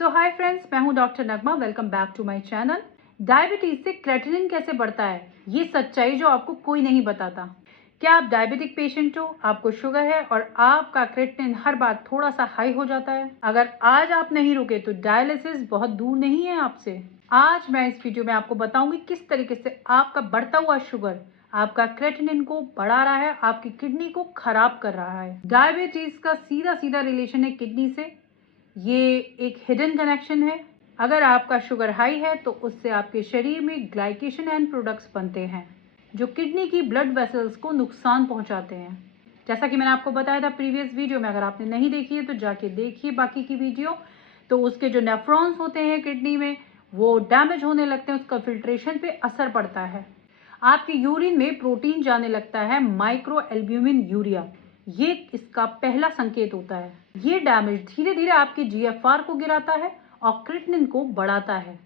सो हाय friends, मैं हूं doctor Nagma. Welcome back to my channel. Diabetes से क्रेटिनिन कैसे बढ़ता है, ये सच्चाई जो आपको कोई नहीं बताता। क्या आप डायबिटिक पेशेंट हो, आपको शुगर है और आपका क्रेटिनिन हर बार थोड़ा सा हाई हो जाता है? अगर आज आप नहीं रुके तो डायलिसिस बहुत दूर नहीं है आपसे। आज मैं इस वीडियो में आपको बताऊंगी किस तरीके से आपका बढ़ता हुआ शुगर आपका क्रेटिनिन को बढ़ा रहा है, आपकी किडनी को खराब कर रहा है। डायबिटीज का सीधा सीधा रिलेशन है किडनी से। ये एक हिडन कनेक्शन है। अगर आपका शुगर हाई है तो उससे आपके शरीर में ग्लाइकेशन एंड प्रोडक्ट्स बनते हैं जो किडनी की ब्लड वेसल्स को नुकसान पहुंचाते हैं। जैसा कि मैंने आपको बताया था प्रीवियस वीडियो में, अगर आपने नहीं देखी है तो जाके देखिए बाकी की वीडियो। तो उसके जो नेफ्रॉन्स होते हैं किडनी में वो डैमेज होने लगते हैं, उसका फिल्ट्रेशन पे असर पड़ता है। आपके यूरिन में प्रोटीन जाने लगता है, माइक्रो एल्ब्यूमिन यूरिया, ये इसका पहला संकेत होता है। ये डैमेज धीरे धीरे आपके जीएफआर को गिराता है और क्रेटिनिन को बढ़ाता है।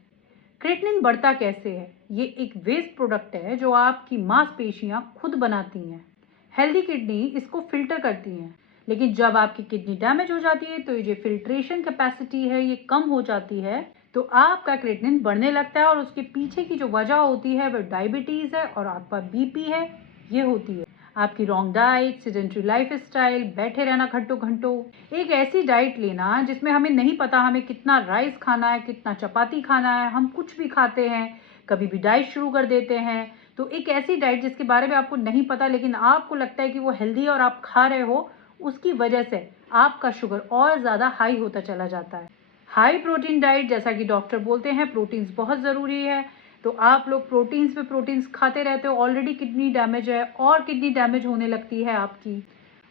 क्रेटिनिन बढ़ता कैसे है? ये एक वेस्ट प्रोडक्ट है जो आपकी मांसपेशियां खुद बनाती हैं। हेल्दी किडनी इसको फिल्टर करती हैं, लेकिन जब आपकी किडनी डैमेज हो जाती है तो ये जो फिल्ट्रेशन कैपेसिटी है ये कम हो जाती है, तो आपका क्रेटिनिन बढ़ने लगता है। और उसके पीछे की जो वजह होती है वो डायबिटीज है और आपका बीपी है, ये होती है आपकी wrong diet, sedentary life style, बैठे रहना घंटों घंटों, एक ऐसी डाइट लेना जिसमें हमें नहीं पता हमें कितना राइस खाना है, कितना चपाती खाना है, हम कुछ भी खाते हैं, कभी भी डाइट शुरू कर देते हैं। तो एक ऐसी डाइट जिसके बारे में आपको नहीं पता लेकिन आपको लगता है कि वो हेल्दी है और आप खा रहे हो, उसकी वजह से आपका शुगर और ज़्यादा हाई होता चला जाता है। हाई प्रोटीन डाइट, जैसा कि डॉक्टर बोलते हैं प्रोटीन्स बहुत ज़रूरी है, तो आप लोग प्रोटीन्स पे प्रोटीन्स खाते रहते हो। ऑलरेडी किडनी डैमेज है और किडनी डैमेज होने लगती है आपकी।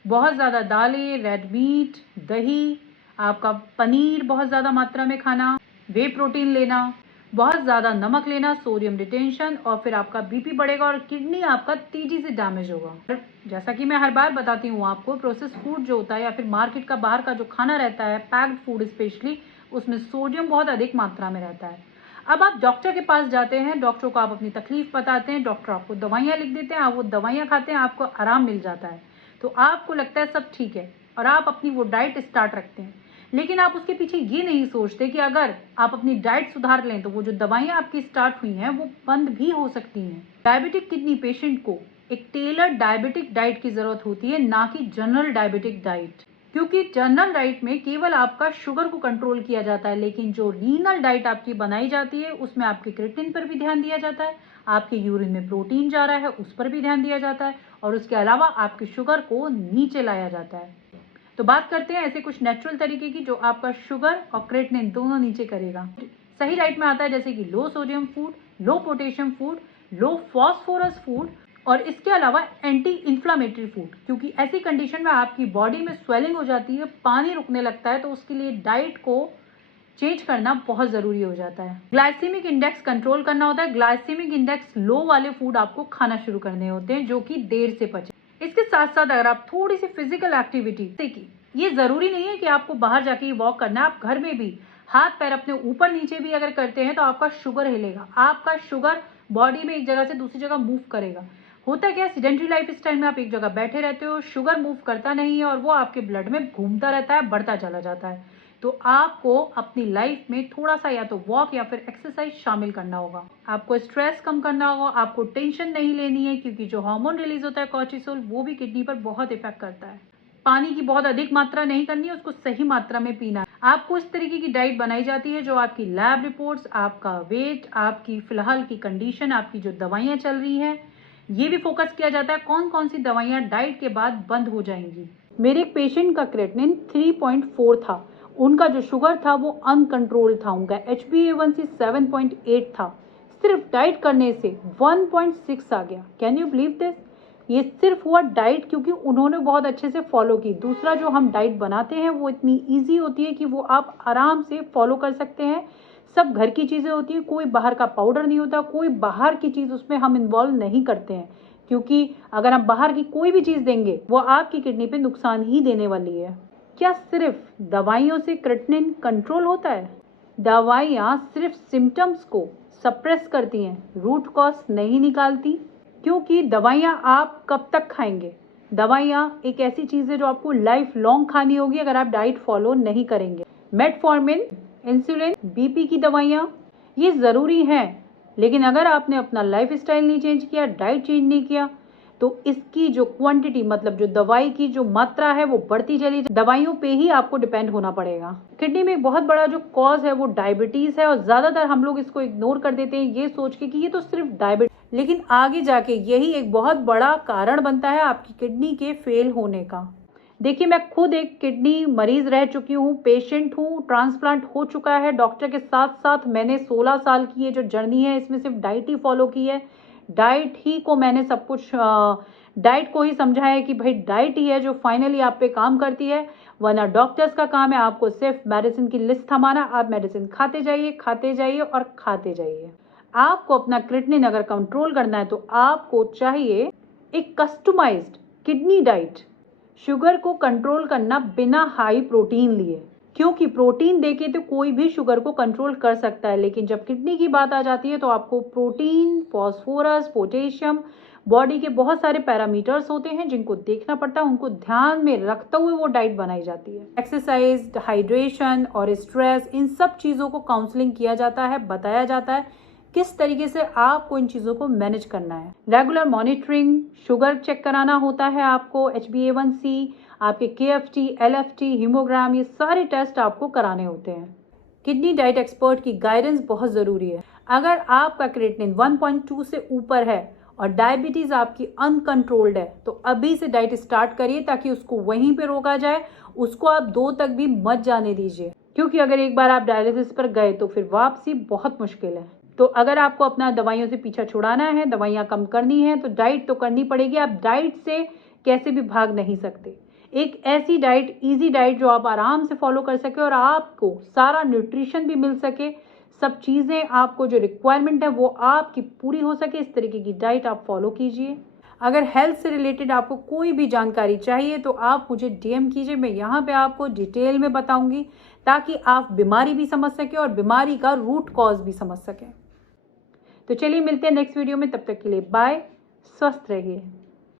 बहुत ज़्यादा दालें, रेड मीट, दही, आपका पनीर बहुत ज़्यादा मात्रा में खाना, वे प्रोटीन लेना, बहुत ज़्यादा नमक लेना, सोडियम रिटेंशन, और फिर आपका बीपी बढ़ेगा और किडनी आपका तेजी से डैमेज होगा। जैसा कि मैं हर बार बताती हूँ आपको, प्रोसेस फूड जो होता है या फिर मार्केट का बाहर का जो खाना रहता है, पैक्ड फूड स्पेशली, उसमें सोडियम बहुत अधिक मात्रा में रहता है। अब आप डॉक्टर के पास जाते हैं, डॉक्टर को आप अपनी तकलीफ बताते हैं, डॉक्टर आपको दवाइयाँ लिख देते हैं, आप वो दवाइयाँ खाते हैं, आपको आराम मिल जाता है, तो आपको लगता है सब ठीक है और आप अपनी वो डाइट स्टार्ट रखते हैं। लेकिन आप उसके पीछे ये नहीं सोचते कि अगर आप अपनी डाइट सुधार लें तो वो जो दवाइयाँ आपकी स्टार्ट हुई हैं वो बंद भी हो सकती हैं। डायबिटिक किडनी पेशेंट को एक टेलर्ड डायबिटिक डाइट की जरूरत होती है, ना कि जनरल डायबिटिक डाइट, क्योंकि जनरल डाइट में केवल आपका शुगर को कंट्रोल किया जाता है, लेकिन जो रीनल डाइट आपकी बनाई जाती है उसमें आपके क्रेटिनिन पर भी ध्यान दिया जाता है, आपके यूरिन में प्रोटीन जा रहा है उस पर भी ध्यान दिया जाता है, और उसके अलावा आपकी शुगर को नीचे लाया जाता है। तो बात करते हैं ऐसे कुछ नेचुरल तरीके की जो आपका शुगर और क्रेटिनिन दोनों नीचे करेगा। सही डाइट में आता है जैसे कि लो सोडियम फूड, लो पोटेशियम फूड, लो फॉस्फोरस फूड, और इसके अलावा एंटी इन्फ्लामेटरी फूड, क्योंकि ऐसी कंडीशन में आपकी बॉडी में स्वेलिंग हो जाती है, पानी रुकने लगता है, तो उसके लिए डाइट को चेंज करना बहुत ज़रूरी हो जाता है। ग्लाइसेमिक इंडेक्स कंट्रोल करना होता है। ग्लाइसेमिक इंडेक्स लो वाले फूड आपको खाना शुरू करने होते हैं जो कि देर से पचे। इसके साथ साथ अगर आप थोड़ी सी फिजिकल एक्टिविटी की, ये ज़रूरी नहीं है कि आपको बाहर जाके वॉक करना है, आप घर में भी हाथ पैर अपने ऊपर नीचे भी अगर करते हैं तो आपका शुगर हिलेगा, आपका शुगर बॉडी में एक जगह से दूसरी जगह मूव करेगा। होता क्या है, सेडेंटरी लाइफ स्टाइल में आप एक जगह बैठे रहते हो, शुगर मूव करता नहीं है और वो आपके ब्लड में घूमता रहता है, बढ़ता चला जाता है। तो आपको अपनी लाइफ में थोड़ा सा या तो वॉक या फिर एक्सरसाइज शामिल करना होगा। आपको स्ट्रेस कम करना होगा, आपको टेंशन नहीं लेनी है, क्योंकि जो हार्मोन रिलीज होता है कॉर्टिसोल, वो भी किडनी पर बहुत इफेक्ट करता है। पानी की बहुत अधिक मात्रा नहीं करनी है, उसको सही मात्रा में पीना है। आपको इस तरीके की डाइट बनाई जाती है जो आपकी लैब रिपोर्ट्स, आपका वेट, आपकी फिलहाल की कंडीशन, आपकी जो दवाइयाँ चल रही हैं, ये भी फोकस किया जाता है कौन कौन सी दवाइयाँ डाइट के बाद बंद हो जाएंगी। मेरे एक पेशेंट का क्रेटिनिन 3.4 था, उनका जो शुगर था वो अनकंट्रोल्ड था, उनका HbA1c 7.8 था, सिर्फ डाइट करने से 1.6 आ गया। Can you believe this? ये सिर्फ हुआ डाइट क्योंकि उन्होंने बहुत अच्छे से फॉलो की। दूसरा, जो हम डाइट बनाते हैं वो इतनी ईजी होती है कि वो आप आराम से फॉलो कर सकते हैं। सब घर की चीज़ें होती हैं, कोई बाहर का पाउडर नहीं होता, कोई बाहर की चीज़ उसमें हम इन्वॉल्व नहीं करते हैं, क्योंकि अगर हम बाहर की कोई भी चीज़ देंगे वो आपकी किडनी पे नुकसान ही देने वाली है। क्या सिर्फ दवाइयों से क्रेटिनिन कंट्रोल होता है? दवाइयाँ सिर्फ सिम्टम्स को सप्रेस करती हैं, रूट कॉज नहीं निकालती, क्योंकि दवाइयाँ आप कब तक खाएंगे? दवाइयाँ एक ऐसी चीज़ है जो आपको लाइफ लॉन्ग खानी होगी अगर आप डाइट फॉलो नहीं करेंगे। मेटफॉर्मिन इंसुलिन, बीपी की दवाइयाँ, ये ज़रूरी हैं, लेकिन अगर आपने अपना लाइफस्टाइल नहीं चेंज किया, डाइट चेंज नहीं किया, तो इसकी जो क्वांटिटी मतलब जो दवाई की जो मात्रा है वो बढ़ती चली जाए। दवाइयों पे ही आपको डिपेंड होना पड़ेगा। किडनी में एक बहुत बड़ा जो कॉज है वो डायबिटीज़ है, और ज़्यादातर हम लोग इसको इग्नोर कर देते हैं ये सोच के कि ये तो सिर्फ डायबिटीज, लेकिन आगे जाके यही एक बहुत बड़ा कारण बनता है आपकी किडनी के फेल होने का। देखिए, मैं खुद एक किडनी मरीज रह चुकी हूँ, पेशेंट हूँ, ट्रांसप्लांट हो चुका है। डॉक्टर के साथ साथ मैंने 16 साल की ये जो जर्नी है इसमें सिर्फ डाइट ही फॉलो की है। डाइट ही को मैंने सब कुछ डाइट को ही समझा है कि भाई डाइट ही है जो फाइनली आप पे काम करती है, वरना डॉक्टर्स का काम है आपको सिर्फ मेडिसिन की लिस्ट थमाना। आप मेडिसिन खाते जाइए और खाते जाइए। आपको अपना क्रिएटिनिन अगर कंट्रोल करना है तो आपको चाहिए एक कस्टमाइज्ड किडनी डाइट। शुगर को कंट्रोल करना बिना हाई प्रोटीन लिए, क्योंकि प्रोटीन देके तो कोई भी शुगर को कंट्रोल कर सकता है, लेकिन जब किडनी की बात आ जाती है तो आपको प्रोटीन, फास्फोरस, पोटेशियम, बॉडी के बहुत सारे पैरामीटर्स होते हैं जिनको देखना पड़ता है, उनको ध्यान में रखते हुए वो डाइट बनाई जाती है। एक्सरसाइज, हाइड्रेशन और स्ट्रेस, इन सब चीज़ों को काउंसलिंग किया जाता है, बताया जाता है किस तरीके से आपको इन चीज़ों को मैनेज करना है। रेगुलर मॉनिटरिंग, शुगर चेक कराना होता है आपको, HbA1c, आपके KFT, LFT, हीमोग्राम, ये सारे टेस्ट आपको कराने होते हैं। किडनी डाइट एक्सपर्ट की गाइडेंस बहुत ज़रूरी है। अगर आपका क्रिएटिनिन 1.2 से ऊपर है और डायबिटीज़ आपकी अनकंट्रोल्ड है तो अभी से डाइट स्टार्ट करिए ताकि उसको वहीं पे रोका जाए, उसको आप 2 तक भी मत जाने दीजिए, क्योंकि अगर एक बार आप डायलिसिस पर गए तो फिर वापसी बहुत मुश्किल है। तो अगर आपको अपना दवाइयों से पीछा छुड़ाना है, दवाइयाँ कम करनी है, तो डाइट तो करनी पड़ेगी। आप डाइट से कैसे भी भाग नहीं सकते। एक ऐसी डाइट, इजी डाइट जो आप आराम से फॉलो कर सके और आपको सारा न्यूट्रिशन भी मिल सके, सब चीज़ें आपको जो रिक्वायरमेंट है वो आपकी पूरी हो सके, इस तरीके की डाइट आप फॉलो कीजिए। अगर हेल्थ से रिलेटेड आपको कोई भी जानकारी चाहिए तो आप मुझे DM कीजिए, मैं यहाँ पे आपको डिटेल में बताऊंगी ताकि आप बीमारी भी समझ सकें और बीमारी का रूट कॉज भी समझ सकें। तो चलिए मिलते हैं नेक्स्ट वीडियो में, तब तक के लिए बाय, स्वस्थ रहिए।